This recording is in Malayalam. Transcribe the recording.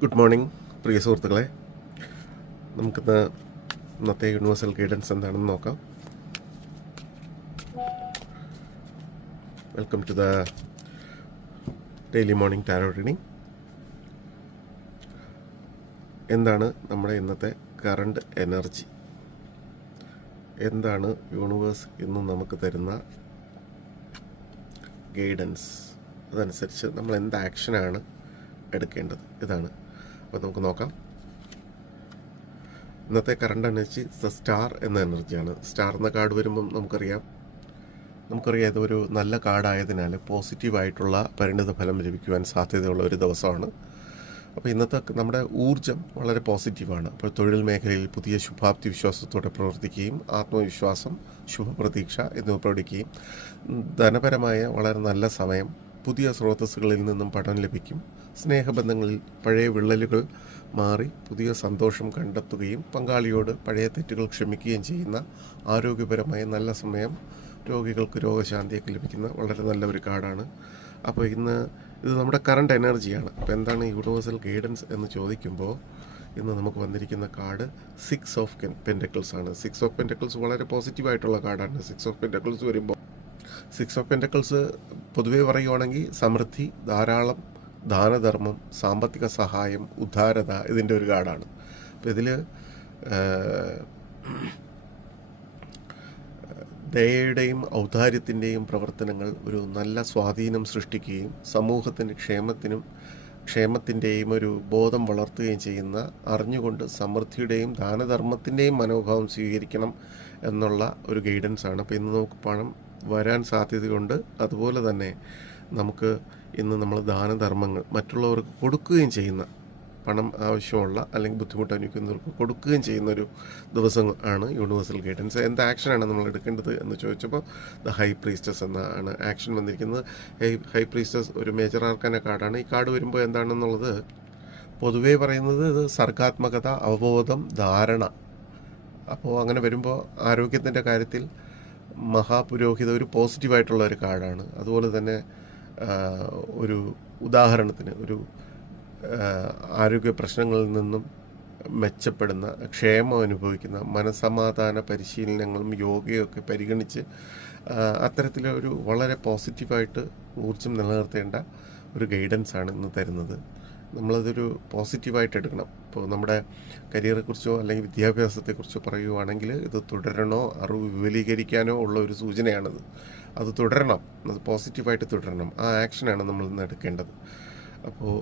ഗുഡ് മോർണിംഗ് പ്രിയ സുഹൃത്തുക്കളെ. നമുക്കിന്ന് ഇന്നത്തെ യൂണിവേഴ്സൽ ഗൈഡൻസ് എന്താണെന്ന് നോക്കാം. Welcome to the daily morning tarot reading. എന്താണ് നമ്മുടെ ഇന്നത്തെ കറണ്ട് എനർജി? എന്താണ് യൂണിവേഴ്സ് ഇന്ന് നമുക്ക് തരുന്ന ഗൈഡൻസ്? അതനുസരിച്ച് നമ്മൾ എന്ത് ആക്ഷനാണ് എടുക്കേണ്ടത്? ഇതാണ്. അപ്പോൾ നമുക്ക് നോക്കാം. ഇന്നത്തെ കറണ്ട് എനർജി സ്റ്റാർ എന്ന എനർജിയാണ്. സ്റ്റാർ എന്ന കാർഡ് വരുമ്പം നമുക്കറിയാം ഇതൊരു നല്ല കാർഡായതിനാൽ പോസിറ്റീവായിട്ടുള്ള പരിണിത ഫലം ലഭിക്കുവാൻ സാധ്യതയുള്ള ഒരു ദിവസമാണ്. അപ്പോൾ ഇന്നത്തെ നമ്മുടെ ഊർജം വളരെ പോസിറ്റീവാണ്. അപ്പോൾ തൊഴിൽ മേഖലയിൽ പുതിയ ശുഭാപ്തി വിശ്വാസത്തോടെ പ്രവർത്തിക്കുകയും ആത്മവിശ്വാസം, ശുഭപ്രതീക്ഷ എന്നിവ പ്രകടിക്കുകയും ധനപരമായ വളരെ നല്ല സമയം, പുതിയ സ്രോതസ്സുകളിൽ നിന്നും പഠനം ലഭിക്കും. സ്നേഹബന്ധങ്ങളിൽ പഴയ വിള്ളലുകൾ മാറി പുതിയ സന്തോഷം കണ്ടെത്തുകയും പങ്കാളിയോട് പഴയ തെറ്റുകൾ ക്ഷമിക്കുകയും ചെയ്യുന്ന ആരോഗ്യപരമായ നല്ല സമയം, രോഗികൾക്ക് രോഗശാന്തിയൊക്കെ ലഭിക്കുന്ന വളരെ നല്ല ഒരു കാർഡാണ്. അപ്പോൾ ഇത് നമ്മുടെ കറണ്ട് എനർജിയാണ്. അപ്പോൾ എന്താണ് യൂണിവേഴ്സൽ ഗൈഡൻസ് എന്ന് ചോദിക്കുമ്പോൾ ഇന്ന് നമുക്ക് വന്നിരിക്കുന്ന കാർഡ് 6 ഓഫ് പെൻറ്റക്കിൾസ് ആണ്. 6 ഓഫ് പെൻറ്റക്കിൾസ് വളരെ പോസിറ്റീവായിട്ടുള്ള കാർഡാണ്. 6 ഓഫ് പെൻറ്റക്കിൾസ് വരുമ്പോൾ 6 ഓഫ് പെൻറ്റക്കിൾസ് പൊതുവേ പറയുവാണെങ്കിൽ സമൃദ്ധി, ധാരാളം, ദാനധർമ്മം, സാമ്പത്തിക സഹായം, ഉദാരത, ഇതിൻ്റെ ഒരു കാർഡാണ്. അപ്പോൾ ഇതിൽ ദയയുടെയും ഔദാര്യത്തിൻ്റെയും പ്രവർത്തനങ്ങൾ ഒരു നല്ല സ്വാധീനം സൃഷ്ടിക്കുകയും സമൂഹത്തിൻ്റെ ക്ഷേമത്തിൻ്റെയും ഒരു ബോധം വളർത്തുകയും ചെയ്യുന്ന, അറിഞ്ഞുകൊണ്ട് സമൃദ്ധിയുടെയും ദാനധർമ്മത്തിൻ്റെയും മനോഭാവം സ്വീകരിക്കണം എന്നുള്ള ഒരു ഗൈഡൻസാണ്. അപ്പോൾ ഇന്ന് നമുക്ക് പണം വരാൻ സാധ്യതയുണ്ട്. അതുപോലെ തന്നെ നമുക്ക് ഇന്ന് നമ്മൾ ദാനധർമ്മങ്ങൾ മറ്റുള്ളവർക്ക് കൊടുക്കുകയും ചെയ്യുന്ന, പണം ആവശ്യമുള്ള അല്ലെങ്കിൽ ബുദ്ധിമുട്ട് അനുഭവിക്കുന്നവർക്ക് കൊടുക്കുകയും ചെയ്യുന്നൊരു ദിവസം ആണ് യൂണിവേഴ്സൽ ഗൈഡൻസ്. എന്ത് ആക്ഷനാണ് നമ്മൾ എടുക്കേണ്ടത് എന്ന് ചോദിച്ചപ്പോൾ ദ ഹൈ പ്രീസ്റ്റസ് എന്നാണ് ആക്ഷൻ വന്നിരിക്കുന്നത്. ഹൈ പ്രീസ്റ്റസ് ഒരു മേജർ ആർക്കാന കാർഡാണ്. ഈ കാർഡ് വരുമ്പോൾ എന്താണെന്നുള്ളത് പൊതുവേ പറയുന്നത് ഇത് സർഗാത്മകത, അവബോധം, ധാരണ. അപ്പോൾ അങ്ങനെ വരുമ്പോൾ ആരോഗ്യത്തിൻ്റെ കാര്യത്തിൽ മഹാപുരോഹിത ഒരു പോസിറ്റീവായിട്ടുള്ള ഒരു കാർഡാണ്. അതുപോലെ തന്നെ ഒരു ഉദാഹരണത്തിന് ഒരു ആരോഗ്യ പ്രശ്നങ്ങളിൽ നിന്നും മെച്ചപ്പെടുന്ന, ക്ഷേമം അനുഭവിക്കുന്ന, മനസമാധാന പരിശീലനങ്ങളും യോഗയൊക്കെ പരിഗണിച്ച് അത്തരത്തിലൊരു വളരെ പോസിറ്റീവായിട്ട് ഊർജ്ജം നിലനിർത്തേണ്ട ഒരു ഗൈഡൻസാണ് ഇന്ന് തരുന്നത്. നമ്മളതൊരു പോസിറ്റീവായിട്ട് എടുക്കണം. ഇപ്പോൾ നമ്മുടെ കരിയറെക്കുറിച്ചോ അല്ലെങ്കിൽ വിദ്യാഭ്യാസത്തെക്കുറിച്ചോ പറയുവാണെങ്കിൽ ഇത് തുടരണോ അറിവ് വിപുലീകരിക്കാനോ ഉള്ള ഒരു സൂചനയാണത്. അത് തുടരണം, അത് പോസിറ്റീവായിട്ട് തുടരണം. ആ ആക്ഷനാണ് നമ്മൾ ഇന്ന് എടുക്കേണ്ടത്. അപ്പോൾ